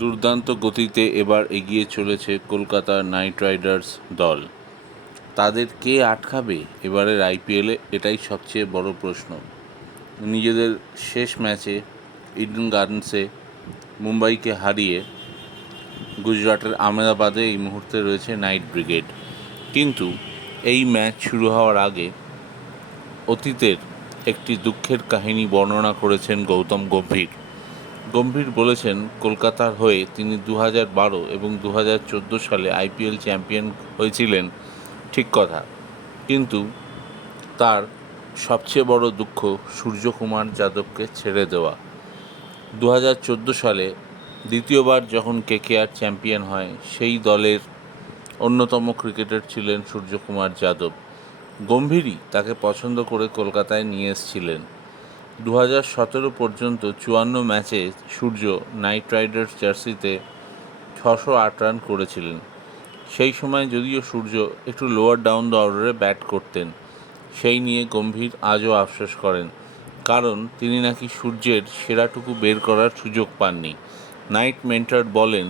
দুর্দান্ত গতিতে এবার এগিয়ে চলেছে কলকাতা নাইট রাইডার্স দল। তাদের কে আটকাবে এবারের আইপিএলে, এটাই সবচেয়ে বড় প্রশ্ন। নিজেদের শেষ ম্যাচে ইডেন গার্ডেন্সে মুম্বাইকে হারিয়ে গুজরাটের আহমেদাবাদে এই মুহূর্তে রয়েছে নাইট ব্রিগেড। কিন্তু এই ম্যাচ শুরু হওয়ার আগে অতীতের একটি দুঃখের কাহিনী বর্ণনা করেছেন গৌতম গম্ভীর। গম্ভীর বলেছেন, কলকাতার হয়ে তিনি 2012 এবং 2014 সালে আইপিএল চ্যাম্পিয়ন হয়েছিলেন, ঠিক কথা, কিন্তু তার সবচেয়ে বড় দুঃখ সূর্যকুমার যাদবকে ছেড়ে দেওয়া। 2014 সালে দ্বিতীয়বার যখন কেকেআর চ্যাম্পিয়ন হয়, সেই দলের অন্যতম ক্রিকেটার ছিলেন সূর্যকুমার যাদব। গম্ভীরই তাকে পছন্দ করে কলকাতায় নিয়ে এসেছিলেন। 2017 পর্যন্ত 54 ম্যাচে সূর্য নাইট রাইডার্স জার্সিতে 608 রান করেছিলেন। সেই সময় যদিও সূর্য একটু লোয়ার ডাউন দ্য অর্ডারে ব্যাট করতেন, সেই নিয়ে গম্ভীর আজও আফসোস করেন, কারণ তিনি নাকি সূর্যের সেরাটুকু বের করার সুযোগ পাননি। নাইট মেন্টর বলেন,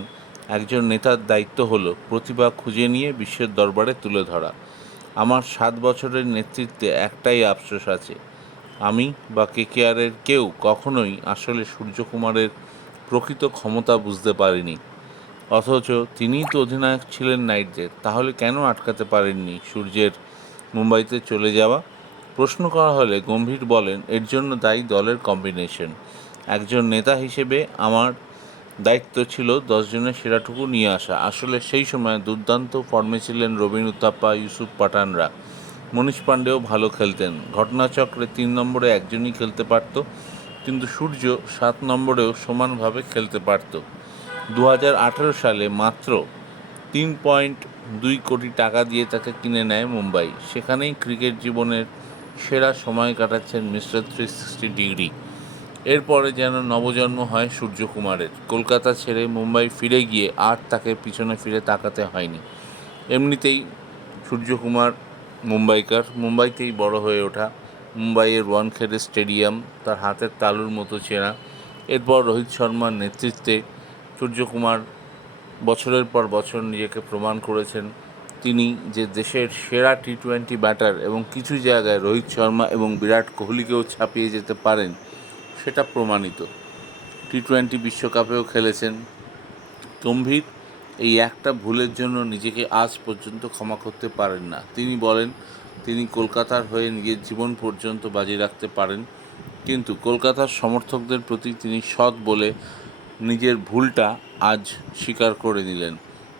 একজন নেতার দায়িত্ব হলো প্রতিভা খুঁজে নিয়ে বিশ্বের দরবারে তুলে ধরা। আমার 7 বছরের নেতৃত্বে একটাই আফসোস আছে, আমি বা কেকেআরের কেউ কখনোই আসলে সূর্যকুমারের প্রকৃত ক্ষমতা বুঝতে পারিনি। অথচ তিনিই তো অধিনায়ক ছিলেন নাইটদের, তাহলে কেন আটকাতে পারেননি সূর্যের মুম্বাইতে চলে যাওয়া? প্রশ্ন করা হলে গম্ভীর বলেন, এর জন্য দায়ী দলের কম্বিনেশন। একজন নেতা হিসেবে আমার দায়িত্ব ছিল 10 জনের সেরাটুকু নিয়ে আসা। আসলে সেই সময় দুর্দান্ত ফর্মে ছিলেন রবিন উত্তাপ্পা, ইউসুফ পাঠানরা। মনীষ পাণ্ডেও ভালো খেলতেন। ঘটনাচক্রে 3 নম্বরে একজনই খেলতে পারত, কিন্তু সূর্য 7 নম্বরেও সমানভাবে খেলতে পারত। 2018 সালে মাত্র 3.2 কোটি টাকা দিয়ে তাকে কিনে নেয় মুম্বাই। সেখানেই ক্রিকেট জীবনের সেরা সময় কাটাচ্ছেন মিস্টার 360 ডিগ্রি। এরপরে যেন নবজন্ম হয় সূর্যকুমারের। কলকাতা ছেড়ে মুম্বাই ফিরে গিয়ে আর তাকে পিছনে ফিরে তাকাতে হয়নি। এমনিতেই সূর্যকুমার মুম্বাইকার, মুম্বাইতেই বড় হয়ে ওঠা। মুম্বাইয়ের ওয়ানখেড়ে স্টেডিয়াম তার হাতের তালুর মতো চেনা। এরপর রোহিত শর্মার নেতৃত্বে সূর্যকুমার বছরের পর বছর নিজেকে প্রমাণ করেছেন তিনি যে দেশের সেরা টি-20 ব্যাটার এবং কিছু জায়গায় রোহিত শর্মা এবং বিরাট কোহলিকেও ছাপিয়ে যেতে পারেন, সেটা প্রমাণিত। টি-20 বিশ্বকাপেও খেলেছেন। গম্ভীর এই একটা ভুলের জন্য নিজেকে আজ পর্যন্ত ক্ষমা করতে পারেন না। তিনি বলেন, তিনি কলকাতার হয়ে নিজের জীবন পর্যন্ত বাজি রাখতে পারেন, কিন্তু কলকাতার সমর্থকদের প্রতি তিনি সৎ বলে নিজের ভুলটা আজ স্বীকার করে নিলেন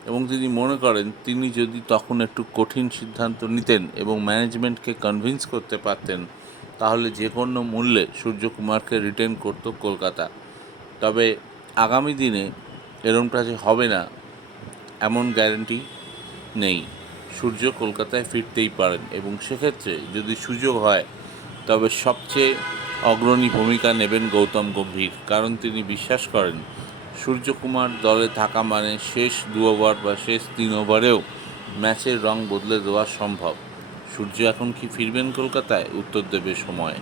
এবং তিনি মনে করেন তিনি যদি তখন একটু কঠিন সিদ্ধান্ত নিতেন এবং ম্যানেজমেন্টকে কনভিন্স করতে পারতেন, তাহলে যে কোনো মূল্যে সূর্যকুমারকে রিটেন করত কলকাতা। তবে আগামী দিনে এরমটা যে হবে না এমন গ্যারান্টি নেই। সূর্য কলকাতায় ফিরতেই পারেন এবং সেক্ষেত্রে যদি সুযোগ হয় তবে সবচেয়ে অগ্রণী ভূমিকা নেবেন গৌতম গম্ভীর, কারণ তিনি বিশ্বাস করেন সূর্যকুমার দলে থাকা মানে শেষ 2 ওভার বা শেষ 3 ওভারেও ম্যাচের রং বদলে দেওয়া সম্ভব। সূর্য এখন কি ফিরবেন কলকাতায়? উত্তর দেবে সময়।